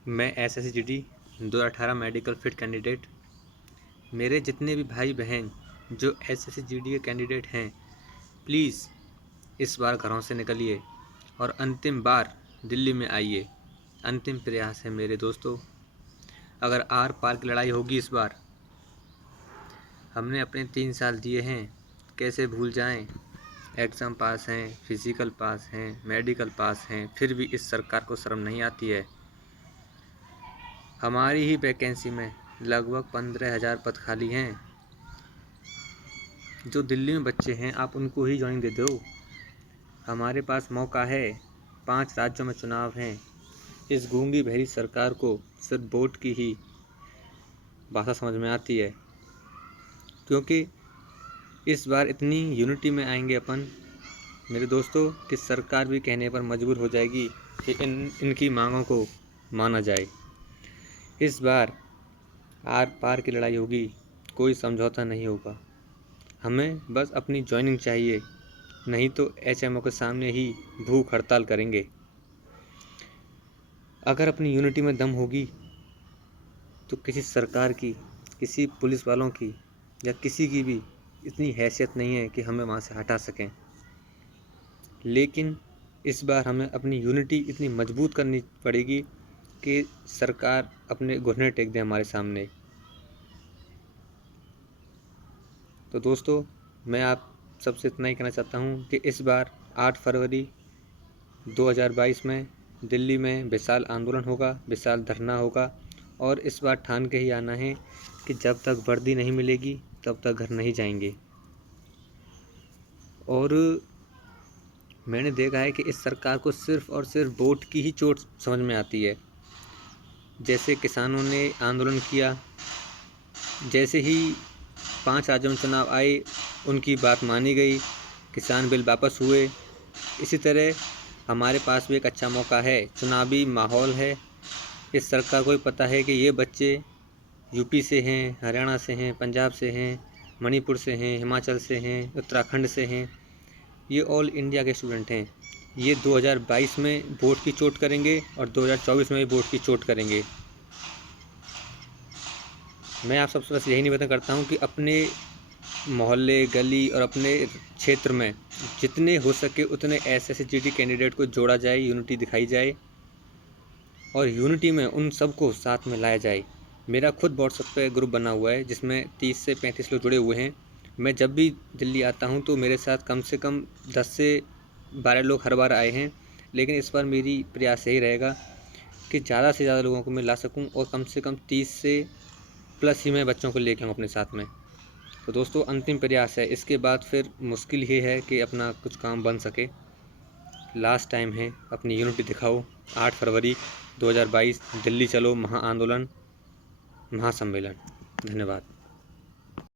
मैं SSGD 2018 medical fit candidate, मेरे जितने भी भाई बहन जो SSGD के कैंडिडेट हैं, प्लीज़ इस बार घरों से निकलिए और अंतिम बार दिल्ली में आइए। अंतिम प्रयास है मेरे दोस्तों। अगर आर पार की लड़ाई होगी इस बार। हमने अपने 3 साल दिए हैं, कैसे भूल जाएं। एग्ज़ाम पास हैं, फिज़िकल पास हैं, मेडिकल पास हैं, फिर भी इस सरकार को शर्म नहीं आती है। हमारी ही वैकेंसी में लगभग 15,000 पद खाली हैं। जो दिल्ली में बच्चे हैं आप उनको ही ज्वाइन दे दो। हमारे पास मौका है। 5 राज्यों में चुनाव हैं। इस गूंगी बहरी सरकार को सिर्फ वोट की ही भाषा समझ में आती है, क्योंकि इस बार इतनी यूनिटी में आएंगे अपन मेरे दोस्तों कि सरकार भी कहने पर मजबूर हो जाएगी कि इनकी मांगों को माना जाए। इस बार आर पार की लड़ाई होगी, कोई समझौता नहीं होगा। हमें बस अपनी ज्वाइनिंग चाहिए, नहीं तो HMO के सामने ही भूख हड़ताल करेंगे। अगर अपनी यूनिटी में दम होगी तो किसी सरकार की, किसी पुलिस वालों की या किसी की भी इतनी हैसियत नहीं है कि हमें वहाँ से हटा सकें। लेकिन इस बार हमें अपनी यूनिटी इतनी मजबूत करनी पड़ेगी कि सरकार अपने घुटने टेक दे हमारे सामने। तो दोस्तों, मैं आप सबसे इतना ही कहना चाहता हूँ कि इस बार 8 फरवरी 2022 में दिल्ली में विशाल आंदोलन होगा, विशाल धरना होगा और इस बार ठान के ही आना है कि जब तक वर्दी नहीं मिलेगी तब तक घर नहीं जाएंगे। और मैंने देखा है कि इस सरकार को सिर्फ़ और सिर्फ वोट की ही चोट समझ में आती है। जैसे किसानों ने आंदोलन किया, जैसे ही 5 राज्यों में चुनाव आए उनकी बात मानी गई, किसान बिल वापस हुए। इसी तरह हमारे पास भी एक अच्छा मौका है, चुनावी माहौल है। इस सरकार को भी पता है कि ये बच्चे यूपी से हैं, हरियाणा से हैं, पंजाब से हैं, मणिपुर से हैं, हिमाचल से हैं, उत्तराखंड से हैं। ये ऑल इंडिया के स्टूडेंट हैं। ये 2022 में वोट की चोट करेंगे और 2024 में भी वोट की चोट करेंगे। मैं आप सबसे बस यही निवेदन करता हूँ कि अपने मोहल्ले, गली और अपने क्षेत्र में जितने हो सके उतने SSGD कैंडिडेट को जोड़ा जाए, यूनिटी दिखाई जाए और यूनिटी में उन सबको साथ में लाया जाए। मेरा खुद व्हाट्सएप पे ग्रुप बना हुआ है जिसमें 30 से 35 लोग जुड़े हुए हैं। मैं जब भी दिल्ली आता हूँ तो मेरे साथ कम से कम 10 से 12 लोग हर बार आए हैं, लेकिन इस बार मेरी प्रयास यही रहेगा कि ज़्यादा से ज़्यादा लोगों को मैं ला सकूँ और कम से कम 30 से प्लस ही मैं बच्चों को लेके आऊँ अपने साथ में। तो दोस्तों, अंतिम प्रयास है, इसके बाद फिर मुश्किल ही है कि अपना कुछ काम बन सके। लास्ट टाइम है, अपनी यूनिटी दिखाओ। 8 फरवरी 2022 दिल्ली चलो, महा आंदोलन, महासम्मेलन। धन्यवाद।